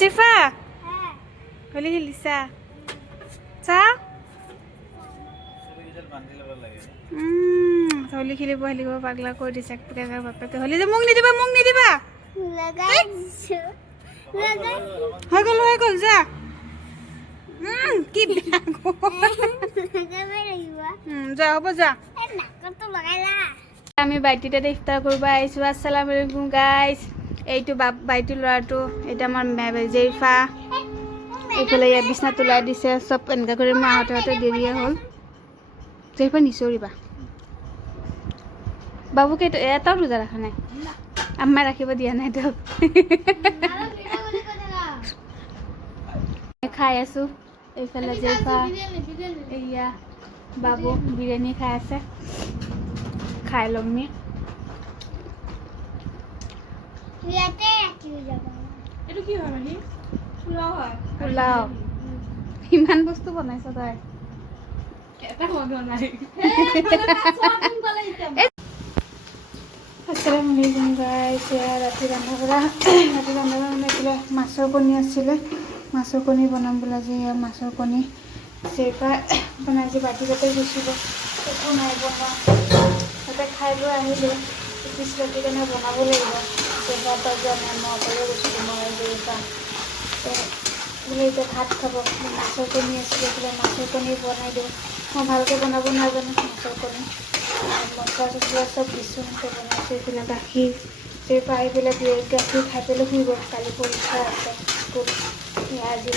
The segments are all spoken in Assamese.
জেফা হলি খেলিছা চা হলি খেলিব পাগলা কৈ দিছে বাপেকে হলি যে মোক নিদিবা হৈ গ'ল যা কি যা হ'ব যা আমি বাইটিতে ইফতাৰ কৰিব আহিছোঁ আসসালামু আলাইকুম গাইজ এইটো বাইটিৰ ল'ৰাটো এইটো আমাৰ জেৰিফা এইফালে ইয়াৰ বিচনাত ওলাই দিছে চব এনেকুৱা কৰি মাহঁতে দেৰিয়ে হ'ল জেৰিফা নিচৰিবা বাবুকে এটাও ৰোজা ৰখা নাই আম্মাই ৰাখিব দিয়া নাই তেওঁক খাই আছোঁ এইফালে জেৰিফা এয়া বাবু বিৰিয়ানী খাই আছে খাই ল'ম নি এইটো কি হয় মানে পোলাও ইমান বস্তু বনাইছ তই আসসালামু আলাইকুম গাইছ ৰাতি ৰন্ধা মানে এইফালে মাছৰ কণী আছিলে মাছৰ কণী বনাম বোলে আজি মাছৰ কণী জেৰিফা বনাইছে বাটি বাটে গুচিব একো নাই বনোৱা তাতে খাই লৈ আহিলোঁ পিছ ৰাতি কাৰণে বনাব লাগিব জেৰিফা তাত যোৱা মই অকলে গৈছিলোঁ মই জেৰিফা বোলে এতিয়া ভাত খাব মাছৰ কণী আছিলে বোলে মাছৰ কণী বনাই দিওঁ মই ভালকৈ বনাব নাজানো মাছৰ কণী মছলা চছলা চব দিছোঁ বনাইছোঁ এইফালে গাখীৰ জেৰিফা আহি পেলাই গাখীৰ খাই পেলাই শুই গ'ল কালি পৰীক্ষা আছে স্কুল আজি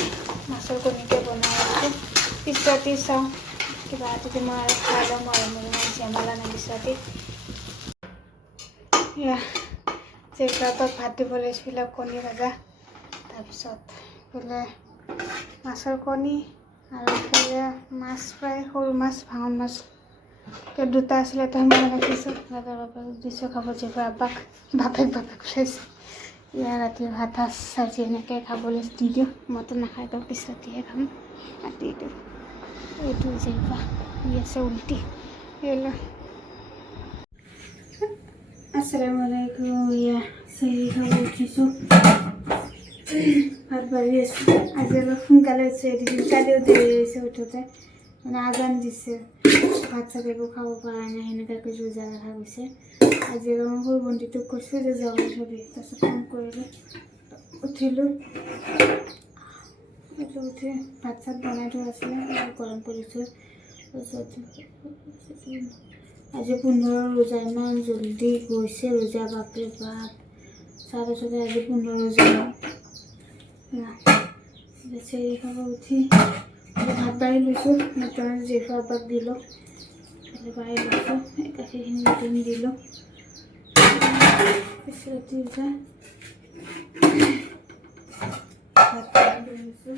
মাছৰ কণীকে বনাই আছোঁ পিছ ৰাতি চাওঁ কিবা যদি মই আৰু খাই ল'ম আৰু মোৰ জেমালা নাই পিছ ৰাতি এয়া জেৰিফাক ভাত দিব লৈছিলোঁ কণী ভজা তাৰপিছত এইফালে মাছৰ কণী আৰু এইফালে মাছ ফ্ৰাই সৰু মাছ ভাঙন মাছ দুটা আছিলে এটা মই ৰাখিছোঁ দাদা বাপেক দিছোঁ খাব জেৰিফা বাপেক খাইছোঁ ইয়াৰ ৰাতি ভাত সাজ চাজি এনেকৈ খাবলৈ দি দিওঁ মইতো নাখাই দিওঁ পিছ ৰাতিহে খাম ৰাতিটো এইটো জেৰিফা ই আছে উল্টি এলা আসসালামু আলাইকুম ইয়া চেৰি খাব উঠিছোঁ ভাত বাঢ়ি আছোঁ আজি অলপ সোনকালে হৈছে এদিন কালিও দেৰি হৈছে উঠোঁতে মানে আজান দিছে ভাত চাত একো খাব পৰা নাই সেনেকুৱাকৈ ৰোজা ৰখা গৈছে আজি মই সৰু ভণ্টিটোক কৈছোঁ যে যাব চবি তাৰপিছত ফোন কৰিলোঁ উঠিলোঁ এইটো উঠি ভাত চাত বনাই থোৱা আছিলে গৰম কৰিছোঁ আজি 15 ৰোজা ইমান জল্দি গৈছে ৰোজা বাপৰে বাপ তাৰপিছতে আজি 15 ৰোজা চেৰি খাব উঠি ভাত বাঢ়ি লৈছোঁ নতুন জেৰিফা আব্বাক দিলোঁ বাঢ়ি লৈছোঁ গাখীৰখিনি নতুন দিলোঁ পিছত উঠা ভাত বাঢ়ি লৈছোঁ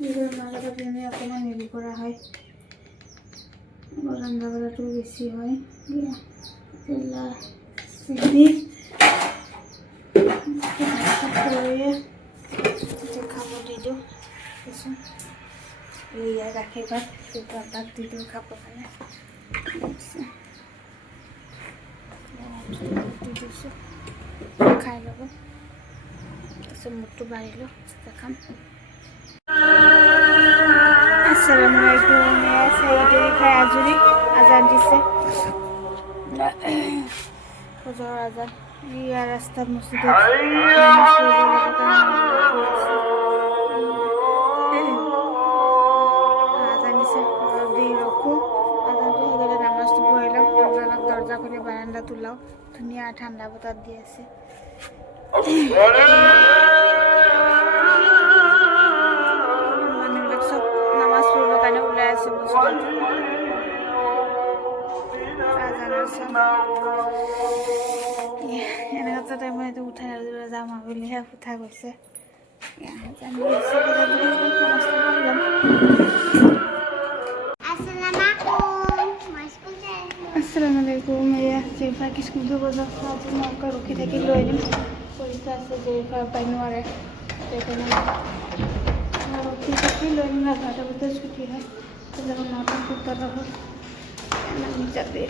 নিজৰ মা লগত যেনে অকণমান হেৰি কৰা হয় ৰন্ধা বঢ়াটো বেছি হয় চিনি খাব দি দিওঁ ইয়াৰ গাখীৰ ভাত তাক দি দিওঁ খাব কাৰণে দি দিছোঁ খাই ল'ব তাৰপিছত মুখটো বাঢ়িলোঁ খাম আসসালামু আলাইকুম চাৰিদেৰি খাই আজৰি আজান দিছে ফজৰ আজান ইয়াৰ ৰাস্তাত মছজিদত আজান দিছে অলপ দেৰি ৰখোঁ আজানটো হৈ গ'লে নামাজটো পঢ়ি লওঁ ৰমজানত দৰ্জা খুলি বাৰাণ্ডাত ওলাওঁ ধুনীয়া ঠাণ্ডা বতাহ দি আছে মানুহবিলাক চব নামাজ পঢ়িবৰ কাৰণে ওলাই আছে মছজিদত এনেকুৱা টাইমত এইটো উঠাই যাম আৰু বুলিহে উঠাই গৈছে আসসালামু আলাইকুম এয়া জেৰিফাক স্কুল দিব যাওঁ আজি মই আকৌ ৰখি থাকি লৈ আহিম পৰীক্ষা আছে জেৰিফা পাই নোৱাৰে সেইকাৰণে ৰখি থাকি লৈ আহিম 11টা বজাত ছুটি হয় যখন 9টা 17 হবে আমি যাতে